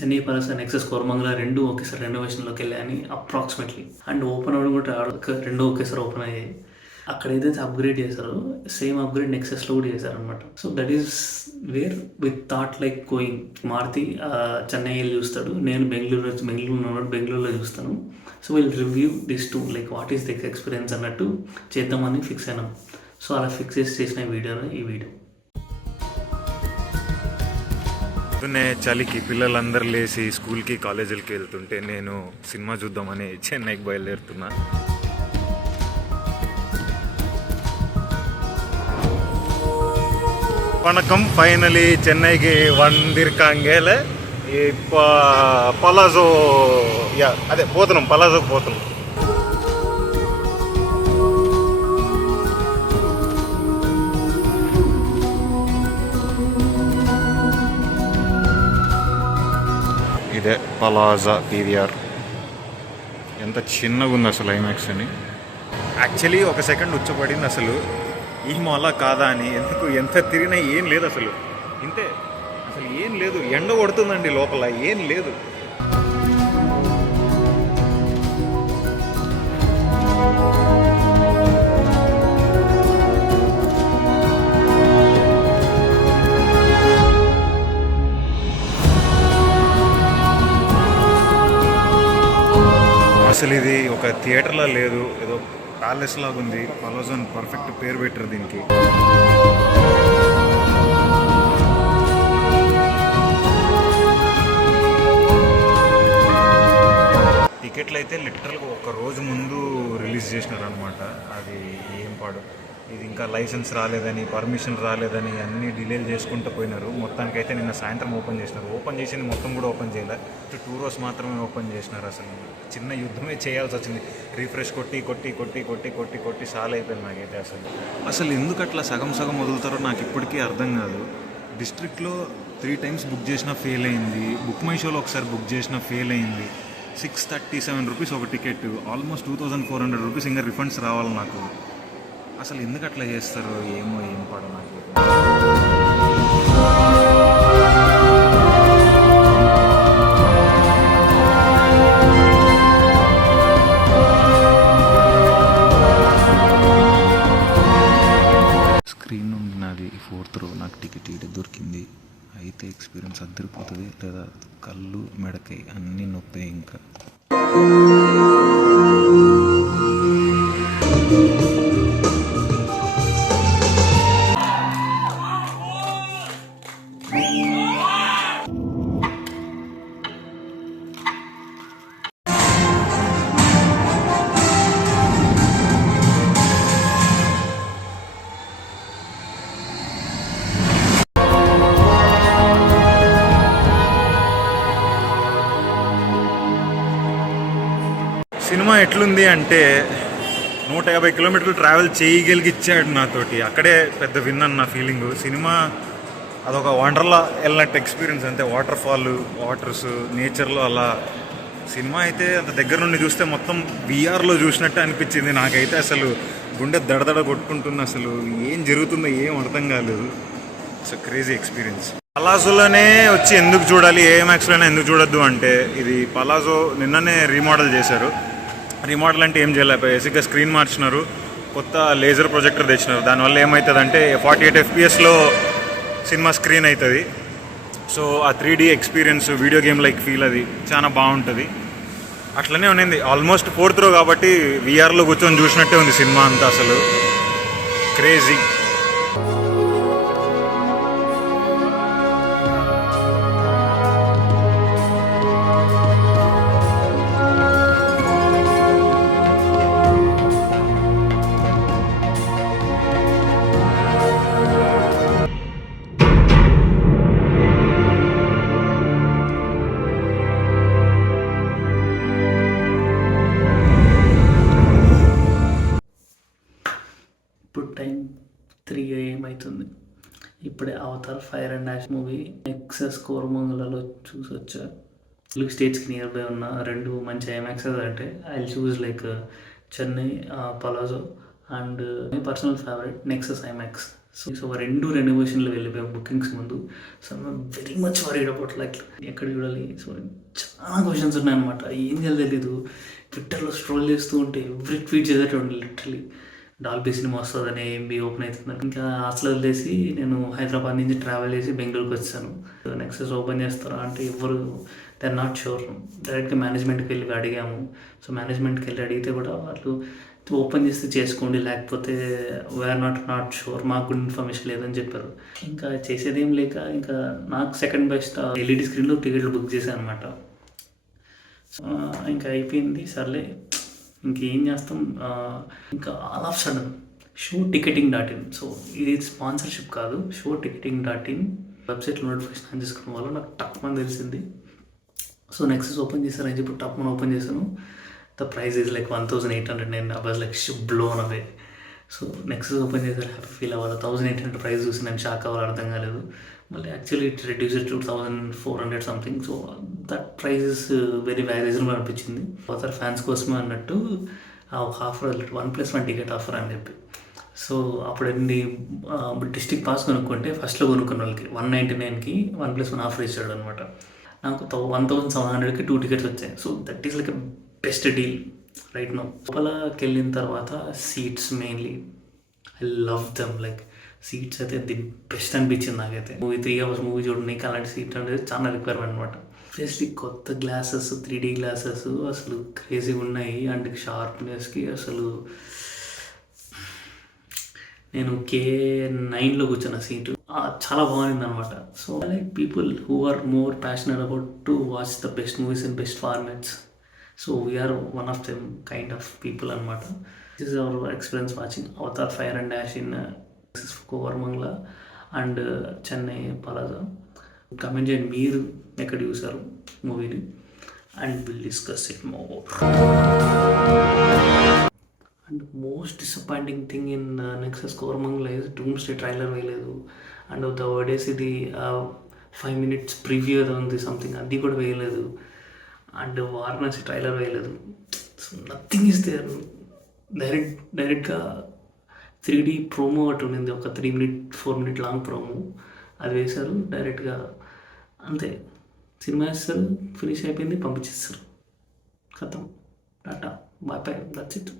Chennai Pulsar Nexus Koramangala రెండు ఒకేసారి రెనోవేషన్లోకి వెళ్ళాయని approximately. And open అవ్వడం కూడా రెండు ఒకేసారి ఓపెన్ అయ్యాయి. అక్కడ ఏదైతే అప్గ్రేడ్ చేశారో సేమ్ అప్గ్రేడ్ నెక్సెస్లో కూడా చేశారనమాట. So that is where with thought like going. Maruti Chennai వెళ్ళి చూస్తాడు, నేను బెంగళూరులో చూస్తాను. So will review this too, like what is this experience అన్నట్టు చేద్దామని ఫిక్స్ అయినాం. సో అలా ఫిక్స్ చేసిన వీడియోనే ఈ వీడియో. చలికి పిల్లలందరూ లేచి స్కూల్కి కాలేజీలకి వెళ్తుంటే నేను సినిమా చూద్దామని చెన్నైకి బయలుదేరుతున్నా. వణకం, ఫైనలీ చెన్నైకి వందిర్కాంగేలే పలాజో అదే పోతున్నాం, పలాజోకి పోతున్నాం. ఇదే పలాజా పీవీఆర్. ఎంత చిన్నగా ఉంది అసలు ఐమాక్స్ అని. యాక్చువల్లీ ఒక సెకండ్ ఉచ్చపడింది అసలు ఈ మాల కాదా అని. ఎందుకు ఎంత తిరిగినా ఏం లేదు అసలు, ఇంతే అసలు ఏం లేదు. ఎండ కొడుతుందండి లోపల, ఏం లేదు. అసలు ఇది ఒక థియేటర్లా లేదు, ఏదో ప్యాలెస్ లాగా ఉంది. పలాజో పర్ఫెక్ట్ పేరు పెట్టారు దీనికి. టికెట్లు అయితే లిటరల్గా ఒక రోజు ముందు రిలీజ్ చేసినారనమాట. అది ఏం పాడు, ఇది ఇంకా లైసెన్స్ రాలేదని, పర్మిషన్ రాలేదని అన్నీ డిలేలు చేసుకుంటూ పోయినారు. మొత్తానికైతే నిన్న సాయంత్రం ఓపెన్ చేసినారు. ఓపెన్ చేసింది మొత్తం కూడా ఓపెన్ చేయలే, 2 రోజు మాత్రమే ఓపెన్ చేసినారు. అసలు చిన్న యుద్ధమే చేయాల్సి వచ్చింది. రీఫ్రెష్ కొట్టి కొట్టి కొట్టి కొట్టి కొట్టి కొట్టి చాలా అయిపోయింది నాకైతే. అసలు ఎందుకు అట్లా సగం సగం వదులుతారో నాకు ఇప్పటికీ అర్థం కాదు. డిస్ట్రిక్ట్లో 3 times బుక్ చేసినా ఫెయిల్ అయింది, బుక్ మై షోలో ఒకసారి బుక్ చేసినా ఫెయిల్ అయింది. 637 రూపీస్ ఒక టికెట్, ఆల్మోస్ట్ 2400 రూపీస్ ఇంకా రిఫండ్స్ రావాలి నాకు. అసలు ఎందుకు అట్లా చేస్తారు ఏమో, ఏం పడదు నాకు. స్క్రీన్ నుండి నాది 4th row, నాకు టికెట్ ఇటు దొరికింది. అయితే ఎక్స్పీరియన్స్ అద్దరిపోతుంది, లేదా కళ్ళు మెడకాయ అన్నీ నొప్పి. ఇంకా సినిమా ఎట్లుంది అంటే 150 కిలోమీటర్లు ట్రావెల్ చేయగలిగిచ్చాడు నాతోటి. అక్కడే పెద్ద విన్ అన్న ఫీలింగ్. సినిమా అదొక వండర్లా వెళ్ళినట్టు ఎక్స్పీరియన్స్ అంతే. వాటర్ ఫాల్, వాటర్స్, నేచర్లో అలా. సినిమా అయితే అంత దగ్గర నుండి చూస్తే మొత్తం వీఆర్లో చూసినట్టు అనిపించింది నాకైతే. అసలు గుండె దడదడ కొట్టుకుంటుంది. అసలు ఏం జరుగుతుందో ఏం అర్థం కాలేదు. So crazy experience. పలాజోలోనే వచ్చి ఎందుకు చూడాలి, ఏఎంఎక్స్లోనే ఎందుకు చూడొద్దు అంటే, ఇది పలాజో నిన్ననే రీమోడల్ చేశారు. రీమోడల్ అంటే ఏం చేయలేదు, బేసిక్గా స్క్రీన్ మార్చినారు, కొత్త లేజర్ ప్రొజెక్టర్ తెచ్చినారు. దానివల్ల ఏమవుతుందంటే 48 FPS సినిమా స్క్రీన్ అవుతుంది. సో ఆ 3D experience, video game like feel, అది చాలా బాగుంటుంది. అట్లనే ఉన్నింది. ఆల్మోస్ట్ 4th row కాబట్టి వీఆర్లో కూర్చొని చూసినట్టే ఉంది సినిమా అంతా. అసలు క్రేజీ. టైం 3 AM అవుతుంది. ఇప్పుడే Avatar fire and ash movie Nexus కోరమంగళలో చూసి వచ్చా. స్టేట్స్కి నియర్ బై ఉన్న 2 మంచి ఐమాక్సెస్ అంటే I choose like Chennai, palazzo and my personal favourite Nexus IMAX. So రెండు రెనోవేషన్లో వెళ్ళిపోయాం బుకింగ్స్ ముందు. So very much worried about like ఎక్కడ చూడాలి. సో చాలా క్వశ్చన్స్ ఉన్నాయన్నమాట. ఏం చేయాలి తెలీదు. ట్విట్టర్లో స్క్రోల్ చేస్తూ ఉంటే ఎవ్రీ ట్వీట్ చేసేటండి లిటరలీ. డాల్బీ సినిమా వస్తుందని ఏఎంబీ ఓపెన్ అవుతుందని. ఇంకా అసలు వదిలేసి నేను హైదరాబాద్ నుంచి ట్రావెల్ చేసి బెంగళూరుకి వచ్చాను. నెక్సెస్ ఓపెన్ చేస్తారా అంటే ఎవరు దే ఆర్ నాట్ షూర్. డైరెక్ట్గా మేనేజ్మెంట్కి వెళ్ళి అడిగాము. సో మేనేజ్మెంట్కి వెళ్ళి అడిగితే కూడా వాళ్ళు ఓపెన్ చేస్తే చేసుకోండి, లేకపోతే వీఆర్ నాట్ షూర్, మాకు కూడా ఇన్ఫర్మేషన్ లేదని చెప్పారు. ఇంకా చేసేదేం లేక ఇంకా నాకు సెకండ్ బెస్ట్ ఎల్ఈడి స్క్రీన్లో టికెట్లు బుక్ చేశాను అనమాట. ఇంకా అయిపోయింది సర్లే ఇంకేం చేస్తాం. ఇంకా all of sudden showticketing.in. So ఇది స్పాన్సర్షిప్ కాదు, showticketing.in వెబ్సైట్లో నోటిఫికేషన్ ఆన్ చేసుకోవడం వల్ల నాకు టక్మని తెలిసింది. సో నెక్సెస్ ఓపెన్ చేశారని చెప్పి టక్మని ఓపెన్ చేశాను. The price is like 1800. నేను I was like blown away. So nexus open చేశారు, హ్యాపీ ఫీల్ అవ్వాలి. 1800 ప్రైస్ చూసి నేను షాక్ అవ్వాలి, అర్థం కాలేదు. మళ్ళీ actually it reduced to 1400 something. So that price is very reasonable అనిపించింది. అవతార్ ఫ్యాన్స్ కోసమే అన్నట్టు ఒక ఆఫర్ 1+1 టికెట్ ఆఫర్ అని చెప్పి. సో అప్పుడు ఎన్ని డిస్ట్రిక్ట్ పాస్ కొనుక్కుంటే ఫస్ట్లో కొనుక్కున్న వాళ్ళకి 199కి 1+1 ఆఫర్ ఇచ్చాడు అనమాట. నాకు 1700కి 2 టికెట్స్ వచ్చాయి. So that is like a best deal right now. లోపలకి వెళ్ళిన తర్వాత seats mainly I love them. Like seats అయితే ది బెస్ట్ అనిపించింది నాకైతే. 3 hours మూవీ చూడడానికి అలాంటి సీట్ అనేది చాలా రిక్వైర్మెంట్ అనమాట. స్పెషలీ కొత్త గ్లాసెస్, 3D గ్లాసెస్ అసలు క్రేజీగా ఉన్నాయి. అండ్ షార్ప్నెస్కి అసలు నేను K9లో కూర్చున్న సీటు చాలా బాగుంది అనమాట. So like people who are more passionate about to watch the best movies in best formats. So we're one of them kind of people అనమాట. This is our experience watching Avatar fire and dash in Koramangala and Chennai plaza. Comment చేయండి మీరు ఎక్కడ చూసారు మూవీని, and will discuss it more. And most disappointing thing in Nexus Koramangala is doomsday trailer వేయలేదు. And the వర్డేస్ ఇది 5 minutes preview ఏదో ఉంది సంథింగ్, అది కూడా వేయలేదు. అండ్ వారణాసి ట్రైలర్ వేయలేదు. So nothing is there. డైరెక్ట్గా 3D ప్రోమో ఒకటి ఉండింది, ఒక 4 minute లాంగ్ ప్రోమో, అది వేశారు డైరెక్ట్గా. అంతే, సినిమా వేస్తారు, ఫినిష్ అయిపోయింది, పంపించేస్తారు, ఖతం, టాటా, బాయ్ బాయ్, దట్స్ ఇట్.